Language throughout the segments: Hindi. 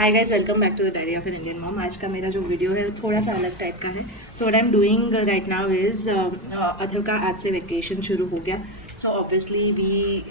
Hi guys, welcome back to the diary of an Indian mom. आज का मेरा जो वीडियो है थोड़ा सा अलग टाइप का है। So what I am doing right now is Adhar का आज से वेकेशन शुरू हो गया। So obviously we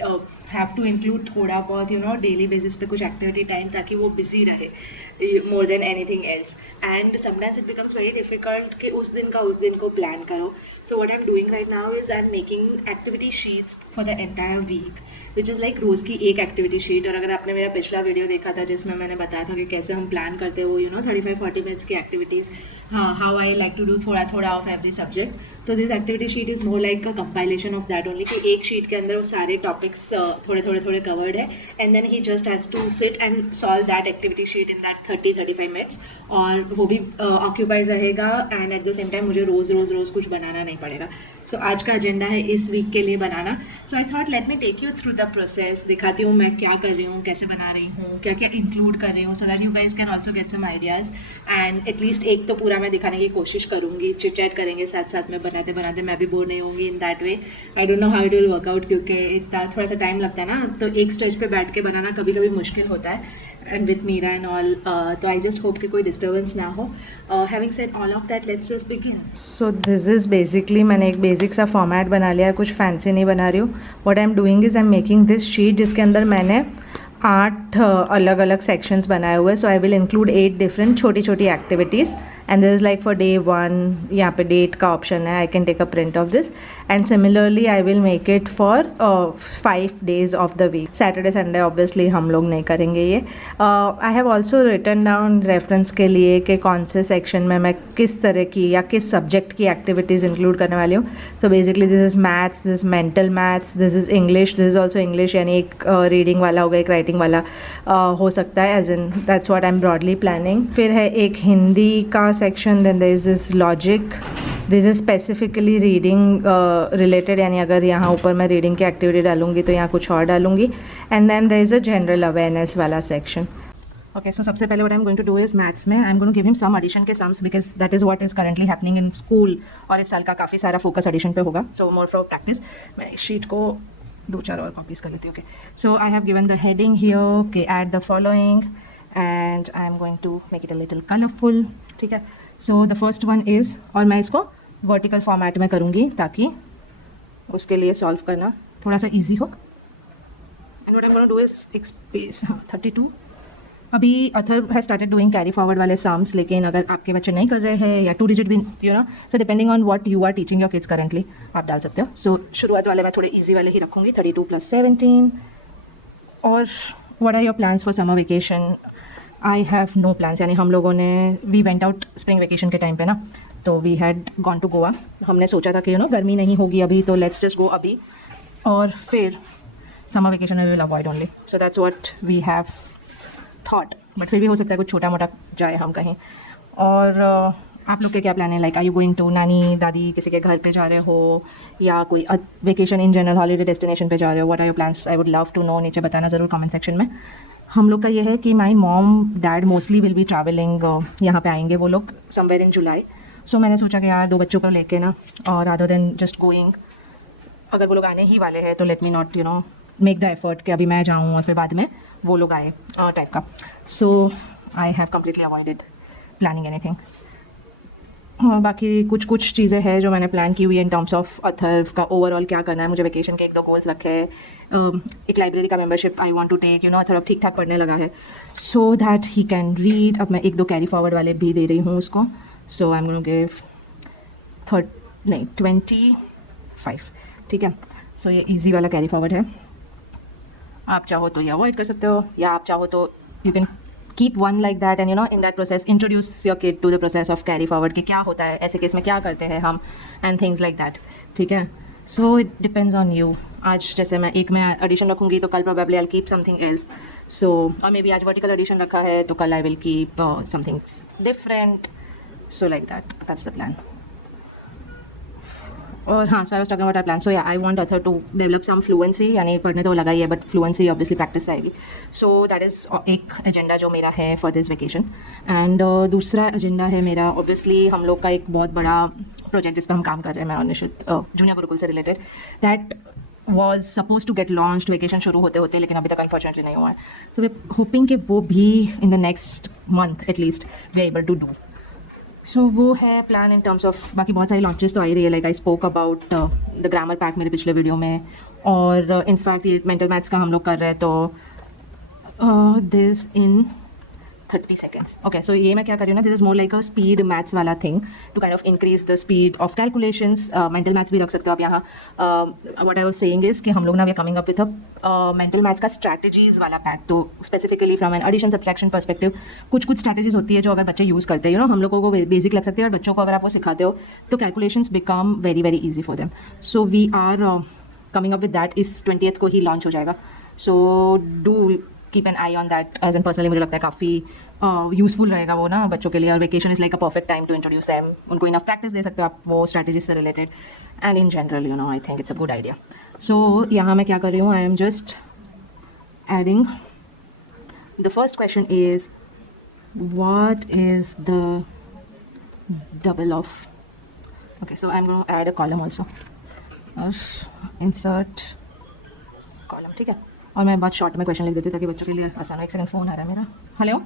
have to include थोड़ा बहुत डेली बेसिस पे कुछ एक्टिविटी टाइम, ताकि वो बिजी रहे more than anything else. And sometimes it becomes very difficult कि उस दिन को प्लान करो। So what I am doing right now is I am making activity sheets for the entire week, which is like रोज़ की एक एक्टिविटी शीट। और अगर आपने मेरा पिछला वीडियो देखा था जिसमें मैंने बताया था कि कैसे हम प्लान करते हो 35-40 मिनट्स की एक्टिविटीज़, हाँ, how I like to do थोड़ा थोड़ा ऑफ एवरी सब्जेक्ट। तो this activity sheet is more like a compilation of that only, कि एक शीट के अंदर वो सारे टॉपिक्स थोड़े कवर्ड है, and then he just has to sit and solve that activity sheet in that 30-35 minutes. और वो भी ऑक्यूपाइड रहेगा and at the same time मुझे रोज़ कुछ बनाना नहीं पड़ेगा। सो आज का एजेंडा है इस वीक के लिए बनाना। So I thought let me take you through the process, दिखाती हूँ मैं क्या कर रही हूँ, कैसे बना रही हूँ, क्या क्या इंक्लूड कर रही हूँ, so that you guys can also get some ideas. And at least एक तो पूरा मैं दिखाने की कोशिश करूँगी, चिट चैट करेंगे साथ साथ में, बनाते बनाते मैं भी बोर नहीं होंगी in that way. I don't know how it will work out, क्योंकि इतना थोड़ा सा टाइम लगता है ना, तो एक स्टेज पे बैठ के बनाना कभी कभी मुश्किल होता है, and with Meera and all. तो आई जस्ट होप कि कोई डिस्टर्बेंस ना हो। Having said all of that, let's just begin. So this is basically, मैंने एक बेसिक सा फॉर्मेट बना लिया है, कुछ फैंसी नहीं बना रही हूँ। What I am doing is I am making this sheet, जिसके अंदर मैंने 8 अलग अलग सेक्शंस बनाए हुए हैं। So I will include 8 different छोटी छोटी activities, and this is like for day 1, यहाँ पे डेट का ऑप्शन है, I can take a print of this. And similarly I will make it for 5 days of the week. Saturday Sunday obviously हम लोग नहीं करेंगे ये। I have also written down reference के लिए कि कौन से सेक्शन में मैं किस तरह की या किस सब्जेक्ट की एक्टिविटीज़ इंक्लूड करने वाली हूँ। So basically this is maths, this is mental maths, this is English, this is also English, यानी एक रीडिंग वाला होगा, एक राइटिंग वाला हो सकता है, as in that's what I am broadly planning. फिर है एक हिंदी का section, then there is this logic, this is specifically reading related, यानी अगर यहाँ ऊपर मैं रीडिंग की एक्टिविटी डालूंगी तो यहाँ कुछ और डालूंगी। And then there is a general awareness वाला सेक्शन। ओके, सो सबसे पहले what I am going to do is maths में I am going to give him some addition के sums, because that is what is currently happening in school, और इस साल का काफ़ी सारा फोकस एडिशन पे होगा। सो मोर फॉर प्रैक्टिस। मैं इस शीट को 2-4 और कॉपीज कर लेती हूँ। Okay, so I have given the heading here के at the following, and I am going to make it a little colourful. ठीक है, so the first one is, और मैं इसको वर्टिकल फॉर्मेट में करूँगी ताकि उसके लिए सॉल्व करना थोड़ा सा ईजी हो। And what I am going to do is एक स्पेस, हाँ 32। अभी Athar has started doing carry forward वाले सम्स, लेकिन अगर आपके बच्चे नहीं कर रहे हैं या 2 digit भी so depending on what you are teaching your kids currently, आप डाल सकते हो। सो शुरुआत वाले मैं थोड़े ईजी वाले ही रखूँगी, 32 + 17। और what are your plans for summer vacation? I have no plans, यानी हम लोगों ने we went out spring vacation के टाइम पे ना, तो we had gone to Goa. हमने सोचा था कि गर्मी नहीं होगी अभी, तो लेट्स जस्ट गो अभी, और फिर समर वेकेशन में we will avoid only. So that's what we have thought, but फिर भी हो सकता है कुछ छोटा मोटा जाए हम कहीं। और आप लोग के क्या प्लान है? Like are you going to नानी दादी किसी के घर पे जा रहे हो, या कोई vacation in general holiday destination पे जा रहे हो? What are your plans? I would love to know, नीचे बताना ज़रूर कमेंट सेक्शन में। हम लोग का ये है कि my mom dad mostly will be travelling, यहाँ पे आएंगे वो लोग समवेयर इन जुलाई। सो मैंने सोचा कि यार 2 बच्चों को लेके ना, और अदर देन जस्ट गोइंग, अगर वो लोग आने ही वाले हैं तो let me not make the effort कि अभी मैं जाऊँ और फिर बाद में वो लोग आए टाइप का। So I have completely avoided planning anything. बाकी कुछ चीज़ें हैं जो मैंने प्लान की हुई है इन टर्म्स ऑफ अथर्व का ओवरऑल क्या करना है। मुझे वेकेशन के 1-2 गोल्स रखे हैं। एक लाइब्रेरी का membership I want to take, Atharva ठीक ठाक पढ़ने लगा है, so that he can read. अब मैं 1-2 कैरी फॉरवर्ड वाले भी दे रही हूँ उसको। So I am going to give 25, ठीक है। सो ये ईजी वाला कैरी फॉरवर्ड है, आप चाहो तो ये अवॉइड कर सकते हो, या आप चाहो तो you can keep one like that, and in that process introduce your kid to the process of carry forward, कि क्या होता है ऐसे केस में, क्या करते हैं हम, एंड थिंग्स लाइक दैट। ठीक है, so it depends on you. आज जैसे मैं एक में एडिशन रखूँगी तो कल probably I will keep something else. So और मे बी आज वर्टिकल एडिशन रखा है तो कल I will keep something different. So like that, that's the plan. और हाँ, so I was talking about our plan. So yeah I want either to develop some fluency, यानी पढ़ने तो लगा ही है बट फ्लुएंसी ऑब्वियसली प्रैक्टिस आएगी। सो दैट इज़ एक एजेंडा जो मेरा है फॉर दिस वेकेशन। एंड दूसरा एजेंडा है मेरा, ऑब्वियसली हम लोग का एक बहुत बड़ा प्रोजेक्ट जिस पर हम काम कर रहे हैं, मैं और निशित, जूनियर गुरुकुल से related, that was suppose to get launch vacation शुरू होते होते, लेकिन अभी तक अनफॉर्चुनेटली नहीं हुआ है. सो वी होपिंग कि वो भी in the next month at least we are able to do. So वो है प्लान इन टर्म्स ऑफ. बाकी बहुत सारी लॉन्चेस तो आ ही रही है. Like I spoke about the grammar pack मेरे पिछले वीडियो में, और इनफैक्ट ये मेंटल मैथ्स का हम लोग कर रहे हैं, तो this in 30 seconds. Okay, so ये मैं क्या कर रही हूँ ना, this is more like a speed maths वाला thing to kind of increase the speed of calculations. Mental maths भी रख सकते हो आप यहाँ. What I was saying is कि हम लोग ना we are coming up with a mental maths का स्ट्रैटेजीज वाला पैक. तो specifically from an addition subtraction perspective कुछ स्ट्रैटेजीज होती है जो अगर बच्चे यूज़ करते हैं, यू नो, हम लोगों को बेसिक लग सकती है, और बच्चों को अगर आप वो सिखाते हो तो calculations become very very easy for them. So we are coming up with that. इस 20th को ही लॉन्च हो जाएगा. So do keep an eye on that. As an personally मुझे लगता है काफ़ी यूज़फुल रहेगा वो ना बच्चों के लिए, और vacation is like a perfect time to introduce them. उनको इनफ प्रैक्टिस दे सकते हो आप वो स्ट्रैटेजीज से related, and in general you know I think it's a good idea. So यहाँ मैं क्या कर रही हूँ, I am just adding. The first question is what is the double of. Okay, so I am going to add a column also, और इंसर्ट कॉलम. ठीक है, और मैं बहुत शॉर्ट में क्वेश्चन लिख देती हूँ ताकि बच्चों के लिए आसान हो. एक सेकंड, फ़ोन आ रहा है मेरा. हेलो,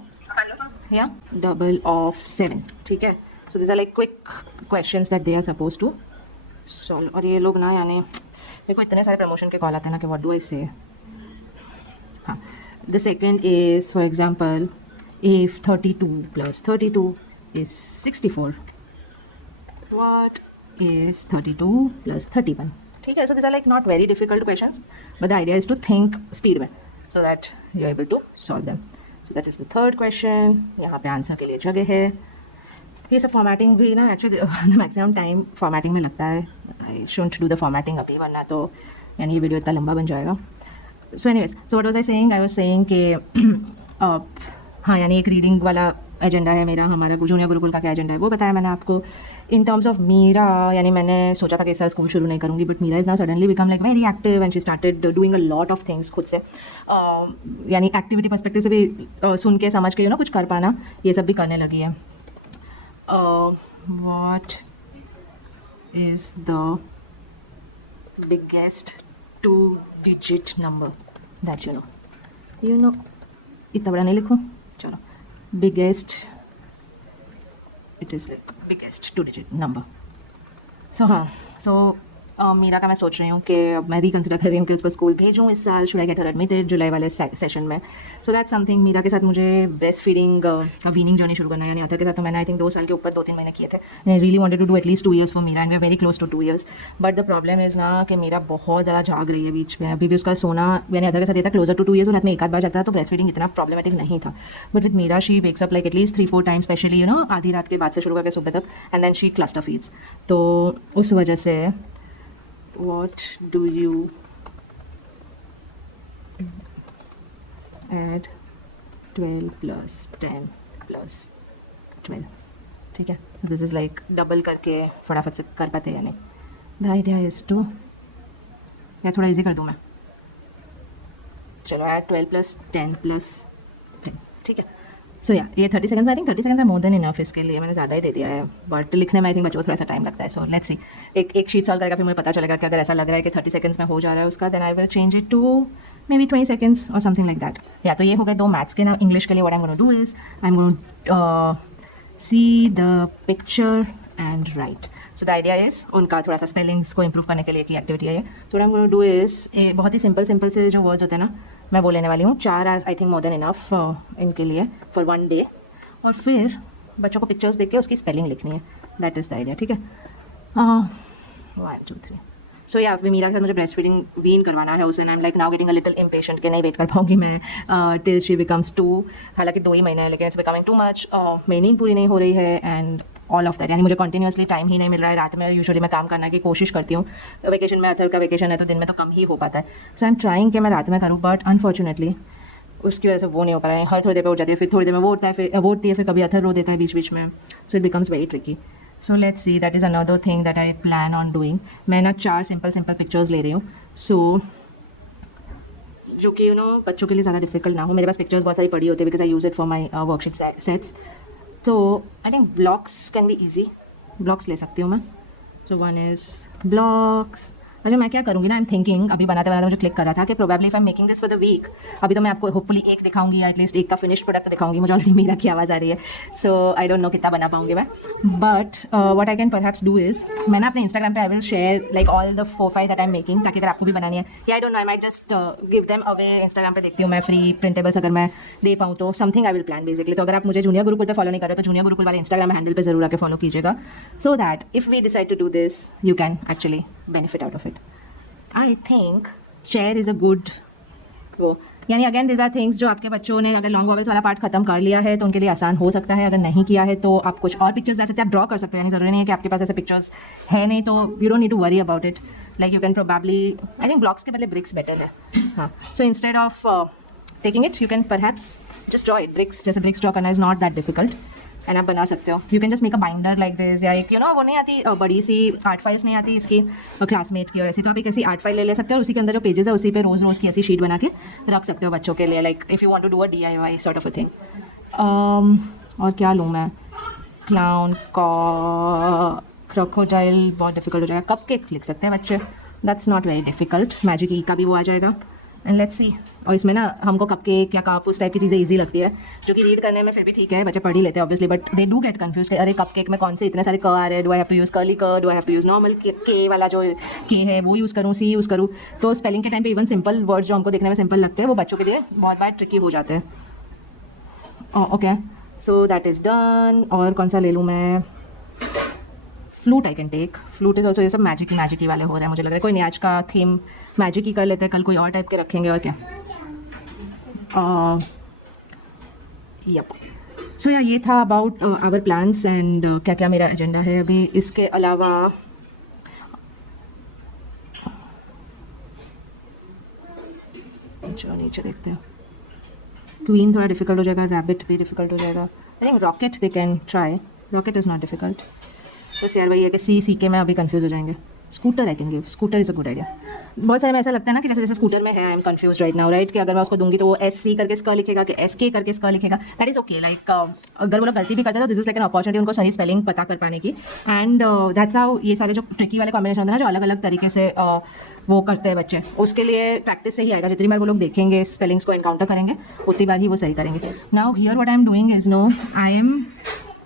या डबल ऑफ 7. ठीक है, so this are like quick questions that they are suppose to solve. और ये लोग ना, यानी मेरे को इतने सारे प्रमोशन के कॉल आते हैं ना कि व्हाट डू आई से. हाँ, the second is for example if 32 + 32 is 64, what is 32 + 31. ठीक है, so this are like not very difficult questions, but the idea is to think speed में so that you are able to solve them. So that is the third question. यहाँ पे आंसर के लिए जगह है. ये सब फॉर्मेटिंग भी ना एक्चुअली मैक्सिमम टाइम फॉर्मेटिंग में लगता है. I shouldn't do the formatting अभी, वरना तो यानी ये वीडियो इतना लंबा बन जाएगा. So anyways, so what was I saying, I was saying कि हाँ, यानी एक रीडिंग वाला एजेंडा है मेरा. हमारा जूनियर गुरुकुल का क्या एजेंडा है वो बताया मैंने आपको. इन टर्म्स ऑफ मीरा, यानी मैंने सोचा था कि इस साल स्कूल शुरू नहीं करूँगी, but Meera is now suddenly become like very active and she started doing a lot of things खुद से. यानी एक्टिविटी पर्सपेक्टिव से भी सुन के समझ के, यू नो, कुछ कर पाना, ये सब भी करने लगी है. What is the biggest 2-digit number that you know. इतना बड़ा नहीं लिखूँ, चलो. Biggest, it is like biggest 2-digit number. So हाँ, सो मीरा का मैं सोच रही हूँ कि अब मैं रिकन्सिडर कर रही हूँ कि उसको स्कूल भेजूँ इस साल. Should I get her admitted जुलाई वाले सेशन में. So that something. मीरा के साथ मुझे ब्रेस्ट फीडिंग वीनिंग जर्नी शुरू करना है. यानी अथर के साथ तो मैंने आई थिंक 2 साल के ऊपर 2-3 महीने किए थे. I really wanted to do at least 2 years for Meera, and we are very close to 2 years. But the problem is ना कि मीरा बहुत ज़्यादा जाग रही है बीच में. अभी भी उसका सोना मैंने अथर के साथ था क्लोजर टू 2 years, और रात में एक आध बार जाता था, तो ब्रेस्ट फीडिंग इतना प्रॉब्लमेटिक नहीं था. But with Meera she wakes up like at least 3-4 times, especially you know आधी रात के बाद से शुरू करके सुबह तक, and then she cluster feeds. तो उस वजह से what do you add 12 + 10 + 12. ठीक है, दिस इज़ लाइक डबल करके फटाफट से कर पाते हैं या नहीं. द आइडिया इज़ टू, या थोड़ा इजी कर दूँ मैं, चलो ऐड 12 + 10 + 10. ठीक है, सो या ये 30 seconds, आई थिंक 30 seconds है मोर देन इनफ. इसके लिए मैंने ज़्यादा ही दे दिया है, बट लिखने में आई थिंक बच्चों को थोड़ा सा टाइम लगता है. सो लेट्स सी, एक शीट सॉल्व करेगा, फिर मुझे पता चलेगा कि अगर ऐसा लग रहा है कि 30 seconds में हो जा रहा है उसका, then I will change it to maybe 20 seconds और समथिंग लाइक दैट. या तो ये हो गए 2 मैथ्स के ना. इंग्लिश के लिए what I am gonna do is I am gonna see the picture and right. So the idea is उनका थोड़ा सा स्पेलिंग्स को इंप्रूव करने के लिए की एक्टिविटी है ये. सो what I am gonna do is बहुत ही सिंपल से जो वर्ड्स होते हैं ना, मैं वो लेने वाली हूँ. 4 are I think more than enough इनके लिए फॉर 1 day. और फिर बच्चों को पिक्चर्स देख के उसकी स्पेलिंग लिखनी है. That is the idea. ठीक है, 1 2 3. सो या मीरा के साथ मुझे ब्रेस्ट फीडिंग वीन करवाना है उसे. I am like now getting a little impatient कि नहीं वेट कर पाऊंगी मैं टिल शी बिकम्स 2. हालांकि 2 ही महीने हैं, लेकिन इट्स बिकमिंग टू मच. मेरी नींद पूरी नहीं हो रही है एंड ऑल ऑफ दैट. यानी मुझे कंटिन्यूसली टाइम ही नहीं मिल रहा है. रात में यूजुअली मैं काम करने की कोशिश करती हूँ. वेकेशन में, अथर का वेकेशन है तो दिन में तो कम ही हो पाता है. सो आई एम ट्राइंग कि मैं रात में करूँ, बट अनफॉर्चुनेटली उसकी वजह से वो नहीं हो पा रहा है. हर थोड़ी देर पे उठ जाती है, फिर थोड़ी देर में वो उठता है, फिर वो उठती है, फिर कभी अथर रो देता है बीच बीच में. So it becomes very tricky. So let's see, that is another thing that I plan on doing. मैं ना 4 सिंपल पिक्चर्स ले रही हूँ. सो जो कि यू नो बच्चों के लिए ज़्यादा डिफिकल्ट ना हो. मेरे पास पिक्चर्स बहुत सारी पड़ी होती है because I use it for my worksheet sets. तो I think blocks can be easy. Blocks ले सकती हूँ मैं. सो 1 इज़ ब्लॉक्स, अच्छा मैं क्या करूँगी ना, आई एम थिंकिंग, अभी बनाते बनाते मुझे क्लिक कर रहा था कि probably if I am making this for the week, अभी तो मैं आपको होपफुली एक दिखाऊंगी या एटलीस्ट एक का फिनिश्ड प्रोडक्ट दिखाऊंगी, मुझे ऑलरेडी मीरा की आवाज़ आ रही है, सो आई डोंट नो कितना बना पाऊंगी मैं, but what I can perhaps do is, मैं ना अपने इंस्टाग्राम पे I will share like all the 4-5 that I am making, ताकि अगर आपको भी बनानी है या आई don't no I might just give them away, Instagram पे देखती हूँ मैं फ्री प्रिंटेबल्स अगर मैं दे पाऊँ तो something I will plan basically. तो अगर आप मुझे जूनियर गुरुकुल पे फॉलो नहीं कर रहे तो जूनियर गुरुकुल वाले इंस्टाग्राम हैंडल पे जरूर आके फॉलो कीजिएगा, so that if we decide to do this you can actually benefit out of it. I think chair is a good वो, यानी अगेन दिस आर थिंग्स जो आपके बच्चों ने अगर लॉन्ग वॉवल्स वाला पार्ट खत्म कर लिया है तो उनके लिए आसान हो सकता है, अगर नहीं किया है तो आप कुछ और पिक्चर्स ला सकते हैं, आप ड्रॉ कर सकते हो, यानी ज़रूरी नहीं है कि आपके पास ऐसे पिक्चर्स है नहीं तो you don't need to worry about it, like you can probably, I think blocks के बदले ब्रिक्स बेटर है, हाँ, so instead of taking it you can perhaps just draw it, bricks, जैसे ब्रिक्स ड्रॉ करना is not that difficult and आप बना सकते हो, you can just make a binder like this, या एक यू नो वो नहीं आती बड़ी सी आर्ट फाइल्स नहीं आती इसकी क्लासमेट की और ऐसी, तो आप एक ऐसी आर्ट फाइल ले सकते हो और उसी के अंदर जो पेजेस है उसी पे रोज़ रोज़ की ऐसी शीट बना के रख सकते हो बच्चों के लिए, like if you want to do a DIY sort of a thing. और क्या लूँ मैं, क्लाउन का क्रोकोडाइल बहुत डिफिकल्ट हो जाएगा, कपकेक लिख सकते हैं बच्चे, that's not very difficult, magic E का भी वो आ जाएगा, एंड लेट्स सी। और इसमें ना हमको कपकेक या कप उस टाइप की चीज़ें इजी लगती है, जो कि रीड करने में फिर भी ठीक है, बच्चे पढ़ ही लेते हैं obviously, but they do get confused, अरे कपकेक में कौन से इतने सारे क आ रहे हैं, do I have to use curly क, do I have to use normal K वाला जो के है वो यूज़ करूँ, सी यूज़ करूँ, तो स्पेलिंग के टाइम पे इवन सिंपल वर्ड्स जो हमको देखने में सिंपल लगते हैं वो बच्चों के लिए बहुत बार ट्रिकी हो जाते हैं। Okay, so that is done. और कौन सा ले लूँ मैं, flute I can take, flute is also, ये सब मैजिक ही वाले हो रहे हैं मुझे लग रहा है, कोई नहीं आज का थीम मैजिक ही कर लेते हैं, कल कोई और टाइप के रखेंगे और क्या। यप, सो या ये था अबाउट आवर प्लान्स एंड क्या क्या मेरा एजेंडा है अभी, इसके अलावा चलो नीचे देखते हैं, क्वीन थोड़ा डिफिकल्ट हो जाएगा, रैबिट भी डिफिकल्ट हो जाएगा, I think rocket they can try, rocket is not difficult, बस यार वही है कि सी के में अभी कंफ्यूज हो जाएंगे। Scooter I can give, scooter is a good idea, बहुत सारे में ऐसा लगता है ना कि जैसे जैसे स्कूटर में है I am confuse right now, right, कि अगर मैं उसको दूंगी तो वो SC करके स्क लिखेगा कि SK करके स्क लिखेगा, दैट इज़ ओके, लाइक अगर वो लोग गलती भी करते हैं तो this is like an opportunity उनको सही स्पेलिंग पता कर पाने की, एंड दैट्स हाउ ये सारे जो ट्रिकी वाले कॉम्बिनेशन होते हैं ना, जो अलग अलग तरीके से वो करते हैं बच्चे, उसके लिए प्रैक्टिस से ही आएगा, जितनी बार वो लोग देखेंगे स्पेलिंग्स को एनकाउंटर करेंगे उतनी बार ही वो सही करेंगे। Now here what I am doing is, no I am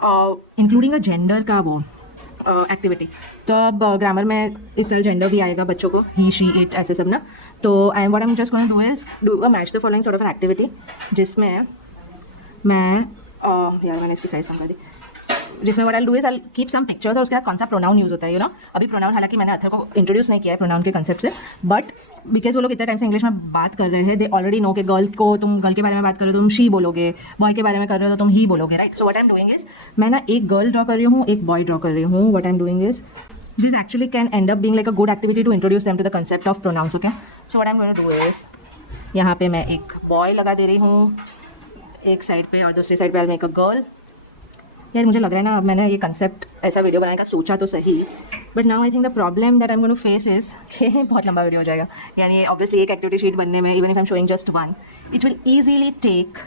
including a gender का वो एक्टिविटी, तो अब ग्रामर में इस साल जेंडर भी आएगा बच्चों को, ही शी इट ऐसे सब ना, तो I am what I am just going to do is do a match the following sort of an activity, जिसमें मैं यार मैंने इसकी साइज कम कर दी, जिसमें what I do is I keep some pictures और उसके बाद कौन सा प्रोनाउन यूज़ होता है, यू नो, अभी प्रोनाउन हालांकि मैंने अथर को इंट्रोड्यूस नहीं किया है प्रोनाउन के कंसेप्ट से, बट बिकॉज वो लोग इतने टाइम से इंग्लिश में बात कर रहे हैं, दे ऑलरेडी नो कि गर्ल को तुम गर्ल के बारे में बात कर रहे हो तुम शी बोलोगे, बॉय के बारे में कर रहे हो तो तुम ही बोलोगे, right. So what I am doing is, मैं ना एक गर्ल ड्रॉ कर रही हूँ, एक बॉय ड्रॉ कर रही हूँ, what I am doing is this actually can end up being like a good activity to introduce them to the concept of pronouns, okay? So what I'm going to do is, यहाँ पे मैं एक boy लगा दे रही हूँ एक साइड पे और दूसरी साइड पे I'll make a girl। यार मुझे लग रहा है ना, अब मैंने ये कंसेप्ट ऐसा वीडियो बनाने का सोचा तो सही, but now I think the problem that I am going to face is कि बहुत लंबा वीडियो हो जाएगा, यानी ऑब्वियसली एक एक्टिविटी शीट बनने में, even if I am showing just one, it will easily take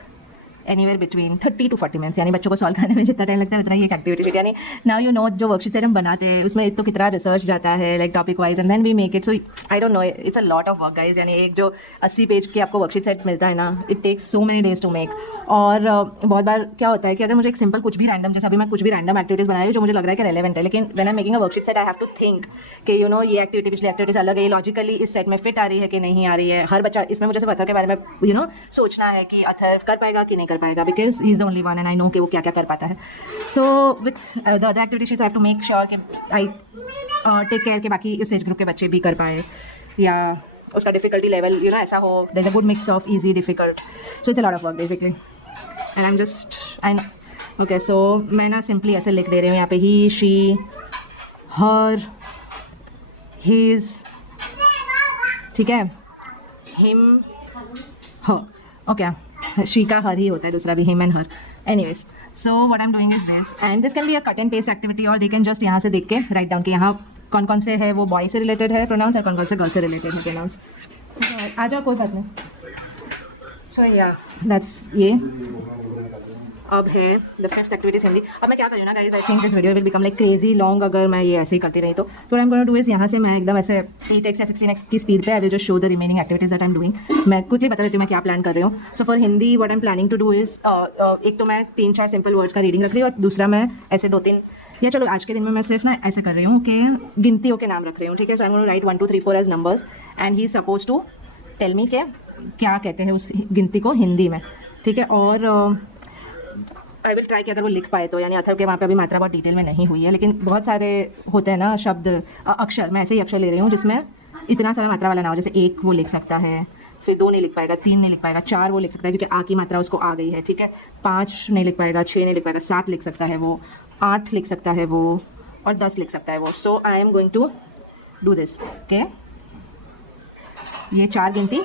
anywhere between 30 to 40 minutes, यानी बच्चों को सॉल्व करने में जितना टाइम लगता है उतना ही एक एक्टिविटी शीट, यानी नाउ यू नो जो वर्कशीट सेट हम बनाते हैं उसमें एक तो कितना रिसर्च जाता है like topic wise, and then we make it, so I don't know, it's a lot of work guys, यानी एक जो 80 पेज की आपको वर्कशीट सेट मिलता है ना, it takes so many days to make. और बहुत बार क्या होता है कि अगर मुझे एक सिंपल कुछ भी रैंडम, जैसे अभी मैं कुछ भी रैंडम एक्टिविटीज़ बना रही हूँ जो मुझे लग रहा है कि रेलेवेंट है, लेकिन when I am making a worksheet set I have to think कि यू नो ये एक्टिविटी पिछली एक्टिविटीज अलग है, लॉजिकली इस सेट में फिट आ रही है कि नहीं आ रही है, हर बच्चा इसमें, मुझे सिर्फ अथर के बारे में यू नो सोचना है कि अथर कर पाएगा कि नहीं कर पाएगा, because he is the only one and I know कि वो क्या क्या कर पाता है। So with the other activity sheets I have to make sure कि आई टेक केयर कि बाकी इस एज ग्रुप के बच्चे भी कर पाए, या उसका डिफिकल्टी लेवल यू नो ऐसा हो, there is a good mix of easy difficult, so it's a lot of work basically, and I am just I know okay. So मैं ना सिंपली ऐसे लिख दे रही हूँ यहाँ पे, ही शी हर हिज, ठीक है, हिम हर, ओके, शी का हर ही होता है, दूसरा भी him and her, anyways. So what I am doing is this, and this can be a cut and paste activity, और दे कैन जस्ट यहाँ से देख के राइट डाउन कि यहाँ कौन कौन से है वो बॉय से रिलेटेड है प्रोनाउंस और कौन कौन से गर्ल से रिलेटेड है प्रोनाउंस। आ जाओ कोई बात नहीं। सो या दैट्स ये, अब है द फिफ्थ एक्टिविटीज हिंदी। अब मैं क्या करूँ ना guys, I think this video will become like crazy long अगर मैं ये ऐसे ही करती रही तो I am going to do is यहाँ से मैं एकदम ऐसे 8x या 16x की स्पीड पे I will just show the remaining activities that I am doing. मैं क्विकली बता देती हूँ मैं क्या प्लान कर रही हूँ। So for Hindi what I am planning to do is एक तो मैं 3-4 सिंपल वर्ड्स का रीडिंग रख रही हूँ और दूसरा मैं ऐसे 2-3 या चलो आज के दिन में मैं सिर्फ ना ऐसे कर रही हूँ कि गिनतियों के नाम रख रही हूँ, ठीक है। So I am going to write 1 2 3 4 as numbers and he is suppose to tell me के क्या कहते हैं उस गिनती को हिंदी में, ठीक है। और आई विल ट्राई कि अगर वो लिख पाए तो, यानी अथर्व के वहाँ पे अभी मात्रा बहुत डिटेल में नहीं हुई है, लेकिन बहुत सारे होते हैं ना शब्द अक्षर, मैं ऐसे ही अक्षर ले रही हूँ जिसमें इतना सारा मात्रा वाला ना हो। जैसे 1 वो लिख सकता है, फिर 2 नहीं लिख पाएगा, 3 नहीं लिख पाएगा, 4 वो लिख सकता है क्योंकि आ की मात्रा उसको आ गई है, ठीक है। 5 नहीं लिख पाएगा, 6 नहीं लिख पाएगा, 7 लिख सकता है वो, 8 लिख सकता है वो और 10 लिख सकता है वो। So I am going to do this के ये 4 गिनती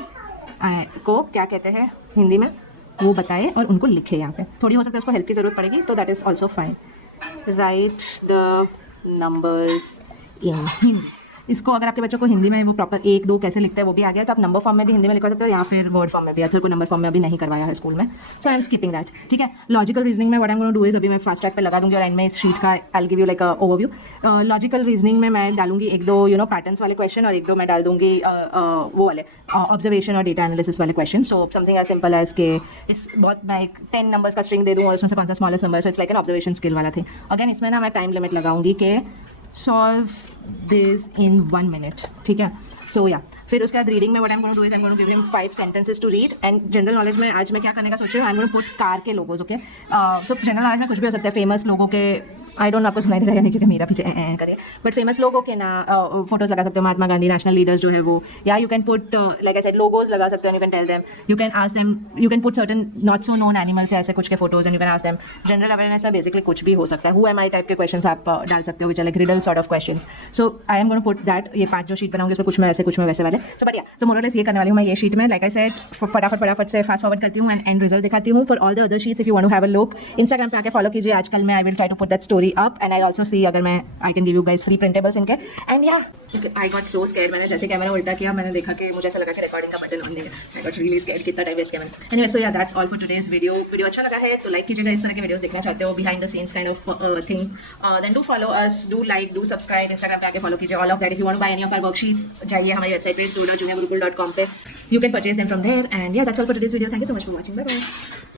को क्या कहते हैं हिंदी में वो बताए और उनको लिखे यहाँ पे। थोड़ी हो सकता है उसको हेल्प की ज़रूरत पड़ेगी तो that is also fine. Right the numbers in Hindi. इसको अगर आपके बच्चों को हिंदी में वो प्रॉपर 1 2 कैसे लिखते हैं वो भी आ गया तो आप नंबर फॉर्म में भी हिंदी में लिखवा सकते हो या फिर वर्ड फॉर्म में भी। अथर को नंबर फॉर्म में अभी नहीं करवाया है स्कूल में, so I am skipping that, ठीक है। लॉजिकल रीजनिंग में what I am going to do is अभी मैं फास्ट ट्रैक पे लगा दूंगी और एंड में इस शीट का I will give you like a overview. Logical reasoning में मैं डालूंगी 1-2 पैटर्न्स वाले क्वेश्चन और 1-2 मैं डाल दूंगी वो वाले ऑब्जर्वेशन और डेटा एनालिसिस वाले question. So something as simple as के इस बहुत मैं एक 10 नंबर्स का स्ट्रिंग दे दूँ और उसमें से कौन सा smallest number, so it's like an observation skill वाला थिंग। अगेन इसमें ना मैं टाइम लिमिट लगाऊंगी कि सॉल्व दिस इन 1 मिनट, ठीक है। सो या फिर उसके बाद रीडिंग में what I am going to do is I am going to give him 5 sentences to read and general knowledge में आज मैं क्या करने का सोच रही हूँ, I am going to put car के logos, okay. So general knowledge में कुछ भी हो सकता है, फेमस लोगों के आई डोंट नो आपको सुनाई दे रहा है क्योंकि मेरा पीछे करिए, बट फेमस लोगों के ना फोटोज लगा सकते हो, महात्मा गांधी, नेशनल लीडर्स जो है वो, या you can put like I said logos लगा सकते हो, you can tell them, you can ask them, you can put certain not so known animals ऐसे कुछ के photos and you can ask them. General awareness में बेसिकली कुछ भी हो सकता है, हु एम आई टाइप के क्वेश्चंस आप डाल सकते हो, which are like riddle sort of questions. So I am going to put that, ये 5 जो शीट बनाऊंगी उसमें कुछ में ऐसे कुछ में वैसे वाले। सो बढ़िया, सो मोरलेस ये करने वाली हूँ मैं ये शीट में, लाइक आई सेड फटाफट से फास्ट फॉरवर्ड करती हूँ एंड रिजल्ट दिखाती हूँ। For all the other sheets if you want to have a look, Instagram पे आके फॉलो कीजिए आजकल में, I will try to put that story up and I also see अगर मैं I can give you guys free printables इनके। एंड या आई गॉट सो स्कैर्ड, मैंने जैसे कैमरा उल्टा किया मैंने देखा कि मुझे ऐसा लगा कि रिकॉर्डिंग का बटन ऑन नहीं है। आई गॉट रियली स्कैर्ड, कितना टाइम वेस्ट किया मैंने। एनीवे सो या that's all for today's video. Video अच्छा लगा है तो लाइक कीजिएगा, इस तरह के वीडियोस देखना चाहते हो behind the scenes kind of thing, then do follow us, do like, do subscribe, Instagram पे आके फॉलो कीजिए all of that. If you want to buy any of our worksheets जाइए हमारी वेबसाइट पे student.juniorgurukul.com पे, you can purchase them from there and yeah that's all for today's video. Thank you so much for watching, bye bye.